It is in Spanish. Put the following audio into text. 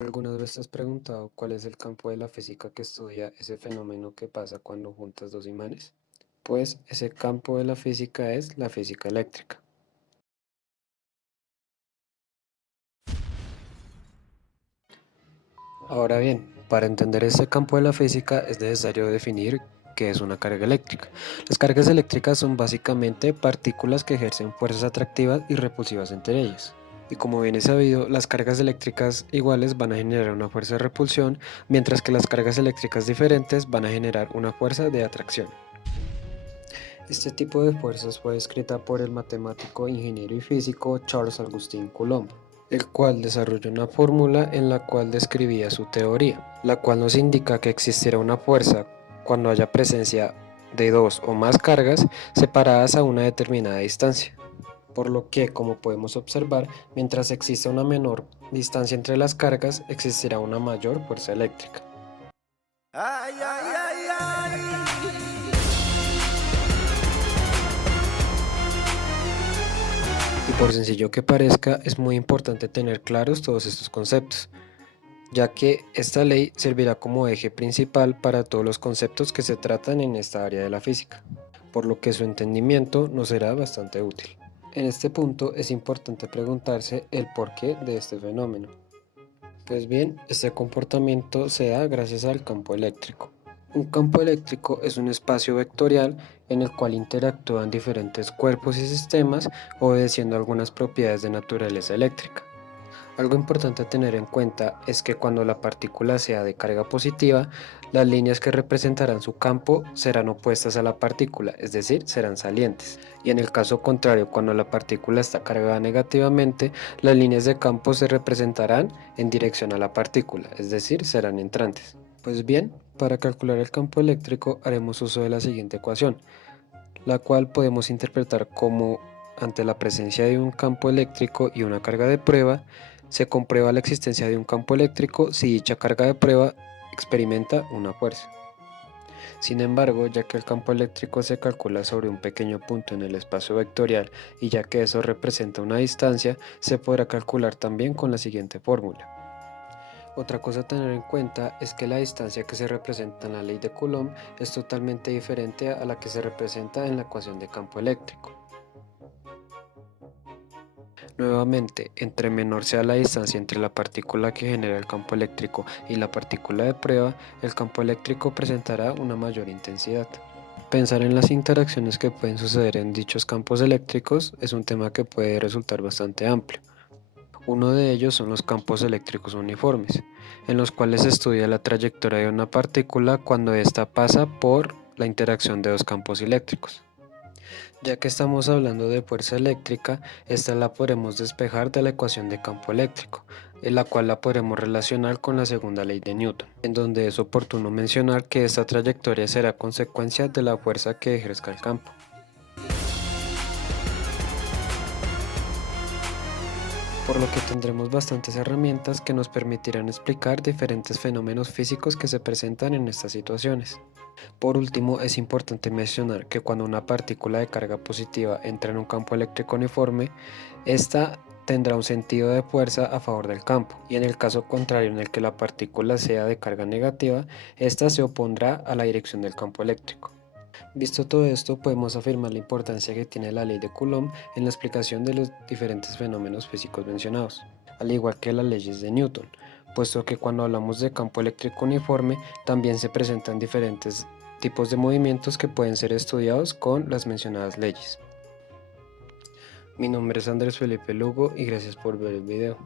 ¿Algunas veces te has preguntado cuál es el campo de la física que estudia ese fenómeno que pasa cuando juntas dos imanes? Pues ese campo de la física es la física eléctrica. Ahora bien, para entender este campo de la física es necesario definir qué es una carga eléctrica. Las cargas eléctricas son básicamente partículas que ejercen fuerzas atractivas y repulsivas entre ellas. Y como bien es sabido, las cargas eléctricas iguales van a generar una fuerza de repulsión, mientras que las cargas eléctricas diferentes van a generar una fuerza de atracción. Este tipo de fuerzas fue descrita por el matemático, ingeniero y físico Charles Augustin Coulomb, el cual desarrolló una fórmula en la cual describía su teoría, la cual nos indica que existirá una fuerza cuando haya presencia de dos o más cargas separadas a una determinada distancia. Por lo que, como podemos observar, mientras exista una menor distancia entre las cargas, existirá una mayor fuerza eléctrica. Ay, ay, ay, ay. Y por sencillo que parezca, es muy importante tener claros todos estos conceptos, ya que esta ley servirá como eje principal para todos los conceptos que se tratan en esta área de la física, por lo que su entendimiento nos será bastante útil. En este punto es importante preguntarse el porqué de este fenómeno. Pues bien, este comportamiento se da gracias al campo eléctrico. Un campo eléctrico es un espacio vectorial en el cual interactúan diferentes cuerpos y sistemas obedeciendo algunas propiedades de naturaleza eléctrica. Algo importante a tener en cuenta es que cuando la partícula sea de carga positiva, las líneas que representarán su campo serán opuestas a la partícula, es decir, serán salientes. Y en el caso contrario, cuando la partícula está cargada negativamente, las líneas de campo se representarán en dirección a la partícula, es decir, serán entrantes. Pues bien, para calcular el campo eléctrico haremos uso de la siguiente ecuación, la cual podemos interpretar como ante la presencia de un campo eléctrico y una carga de prueba, se comprueba la existencia de un campo eléctrico si dicha carga de prueba experimenta una fuerza. Sin embargo, ya que el campo eléctrico se calcula sobre un pequeño punto en el espacio vectorial y ya que eso representa una distancia, se podrá calcular también con la siguiente fórmula. Otra cosa a tener en cuenta es que la distancia que se representa en la ley de Coulomb es totalmente diferente a la que se representa en la ecuación de campo eléctrico. Nuevamente, entre menor sea la distancia entre la partícula que genera el campo eléctrico y la partícula de prueba, el campo eléctrico presentará una mayor intensidad. Pensar en las interacciones que pueden suceder en dichos campos eléctricos es un tema que puede resultar bastante amplio. Uno de ellos son los campos eléctricos uniformes, en los cuales se estudia la trayectoria de una partícula cuando ésta pasa por la interacción de dos campos eléctricos. Ya que estamos hablando de fuerza eléctrica, esta la podremos despejar de la ecuación de campo eléctrico, en la cual la podremos relacionar con la segunda ley de Newton, en donde es oportuno mencionar que esta trayectoria será consecuencia de la fuerza que ejerza el campo. Por lo que tendremos bastantes herramientas que nos permitirán explicar diferentes fenómenos físicos que se presentan en estas situaciones. Por último, es importante mencionar que cuando una partícula de carga positiva entra en un campo eléctrico uniforme, esta tendrá un sentido de fuerza a favor del campo, y en el caso contrario en el que la partícula sea de carga negativa, esta se opondrá a la dirección del campo eléctrico. Visto todo esto, podemos afirmar la importancia que tiene la ley de Coulomb en la explicación de los diferentes fenómenos físicos mencionados, al igual que las leyes de Newton, puesto que cuando hablamos de campo eléctrico uniforme, también se presentan diferentes tipos de movimientos que pueden ser estudiados con las mencionadas leyes. Mi nombre es Andrés Felipe Lugo y gracias por ver el video.